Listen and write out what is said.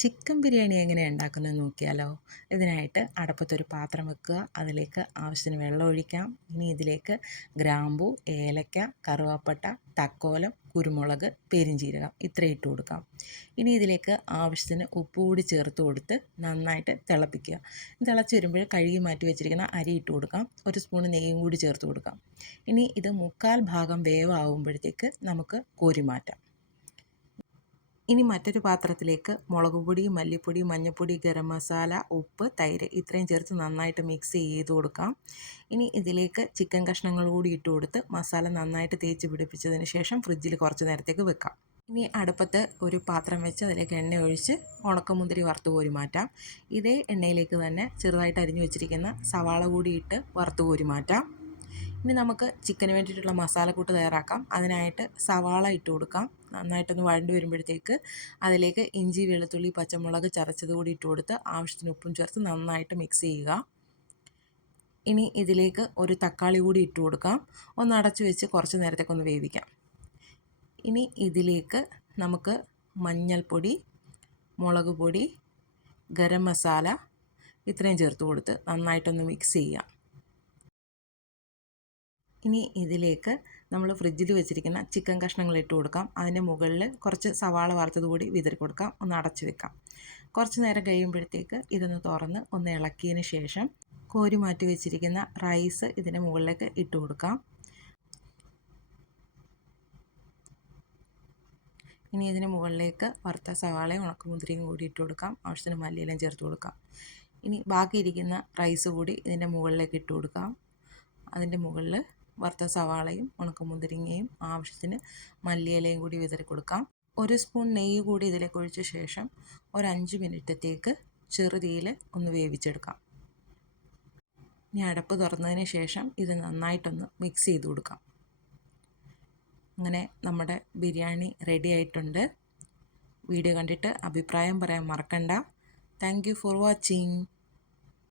Chicken biryani എങ്ങനെയാണ് ഉണ്ടാക്കുന്നത് നോക്കിയാലോ. ഇതിനായിട്ട് അടുപ്പത്തൊരു പാത്രം വെക്കുക, അതിലേക്ക് ആവശ്യത്തിന് വെള്ളം ഒഴിക്കാം. ഇനി ഇതിലേക്ക് ഗ്രാമ്പു, ഏലക്ക, കറുവാപ്പട്ട, തക്കോലം, കുരുമുളക്, പെരിഞ്ചീരകം ഇത്രയും ഇട്ട് കൊടുക്കാം. ഇനി ഇതിലേക്ക് ആവശ്യത്തിന് ഉപ്പ് കൂടി ചേർത്ത് കൊടുത്ത് നന്നായിട്ട് തിളപ്പിക്കുക. തിളച്ച് വരുമ്പോൾ കഴുകി മാറ്റി വെച്ചിരിക്കുന്ന അരി ഇട്ട് കൊടുക്കാം. ഒരു സ്പൂൺ നെയ്യും കൂടി ചേർത്ത് കൊടുക്കാം. ഇനി ഇത് 1/4 ഭാഗം വേവാകുമ്പോഴത്തേക്ക് നമുക്ക് കോരി മാറ്റാം. ഇനി മറ്റൊരു പാത്രത്തിലേക്ക് മുളക് പൊടി, മല്ലിപ്പൊടി, മഞ്ഞൾപ്പൊടി, ഗരം മസാല, ഉപ്പ്, തൈര് ഇത്രയും ചേർത്ത് നന്നായിട്ട് മിക്സ് ചെയ്ത് കൊടുക്കാം. ഇനി ഇതിലേക്ക് ചിക്കൻ കഷ്ണങ്ങൾ കൂടി ഇട്ട് കൊടുത്ത് മസാല നന്നായിട്ട് തേച്ച് പിടിപ്പിച്ചതിന് ശേഷം ഫ്രിഡ്ജിൽ കുറച്ച് നേരത്തേക്ക് വെക്കാം. ഇനി അടുപ്പത്ത് ഒരു പാത്രം വെച്ച് അതിലേക്ക് എണ്ണ ഒഴിച്ച് ഉണക്കമുന്തിരി വറുത്ത് കോരി മാറ്റാം. ഇതേ എണ്ണയിലേക്ക് തന്നെ ചെറുതായിട്ട് അരിഞ്ഞു വെച്ചിരിക്കുന്ന സവാള കൂടി ഇട്ട് വറുത്ത് കോരി മാറ്റാം. ഇനി നമുക്ക് ചിക്കന് വേണ്ടിയിട്ടുള്ള മസാലക്കൂട്ട് തയ്യാറാക്കാം. അതിനായിട്ട് സവാള ഇട്ട് കൊടുക്കാം. നന്നായിട്ടൊന്ന് വഴണ്ട് വരുമ്പോഴത്തേക്ക് അതിലേക്ക് ഇഞ്ചി, വെളുത്തുള്ളി, പച്ചമുളക് ചതച്ചത് കൂടി ഇട്ട് കൊടുത്ത് ആവശ്യത്തിന് ഉപ്പും ചേർത്ത് നന്നായിട്ട് മിക്സ് ചെയ്യുക. ഇനി ഇതിലേക്ക് ഒരു തക്കാളി കൂടി ഇട്ട് കൊടുക്കാം. ഒന്ന് അടച്ചു വെച്ച് കുറച്ച് നേരത്തേക്കൊന്ന് വേവിക്കാം. ഇനി ഇതിലേക്ക് നമുക്ക് മഞ്ഞൾപ്പൊടി, മുളക് പൊടി, ഗരം മസാല ഇത്രയും ചേർത്ത് കൊടുത്ത് നന്നായിട്ടൊന്ന് മിക്സ് ചെയ്യാം. ഇനി ഇതിലേക്ക് നമ്മൾ ഫ്രിഡ്ജിൽ വെച്ചിരിക്കുന്ന ചിക്കൻ കഷ്ണങ്ങൾ ഇട്ട് കൊടുക്കാം. അതിൻ്റെ മുകളിൽ കുറച്ച് സവാള വറുത്തത് കൂടി വിതറി കൊടുക്കാം. ഒന്ന് അടച്ചു വെക്കാം. കുറച്ച് നേരം കഴിയുമ്പോഴത്തേക്ക് ഇതൊന്ന് തുറന്ന് ഒന്ന് ഇളക്കിയതിന് ശേഷം കോരി മാറ്റി വെച്ചിരിക്കുന്ന റൈസ് ഇതിൻ്റെ മുകളിലേക്ക് ഇട്ട് കൊടുക്കാം. ഇനി ഇതിന് മുകളിലേക്ക് വറുത്ത സവാളയും ഉണക്കമുന്തിരിയും കൂടി ഇട്ട് കൊടുക്കാം. ആവശ്യത്തിന് മല്ലിയിലയും ചേർത്ത് കൊടുക്കാം. ഇനി ബാക്കിയിരിക്കുന്ന റൈസ് കൂടി ഇതിൻ്റെ മുകളിലേക്ക് ഇട്ട് കൊടുക്കാം. അതിൻ്റെ മുകളിൽ വറുത്ത സവാളയും ഉണക്കമുന്തിരിങ്ങയും ആവശ്യത്തിന് മല്ലിയിലയും കൂടി വിതറി കൊടുക്കാം. ഒരു സ്പൂൺ നെയ്യ് കൂടി ഇതിലേക്ക് ഒഴിച്ച ശേഷം ഒരു 5 മിനിറ്റത്തേക്ക് ചെറുതീയിൽ ഒന്ന് വേവിച്ചെടുക്കാം. ഇനി അടപ്പ് തുറന്നതിന് ശേഷം ഇത് നന്നായിട്ടൊന്ന് മിക്സ് ചെയ്ത് കൊടുക്കാം. അങ്ങനെ നമ്മുടെ ബിരിയാണി റെഡി ആയിട്ടുണ്ട്. വീഡിയോ കണ്ടിട്ട് അഭിപ്രായം പറയാൻ മറക്കണ്ട. Thank you for watching.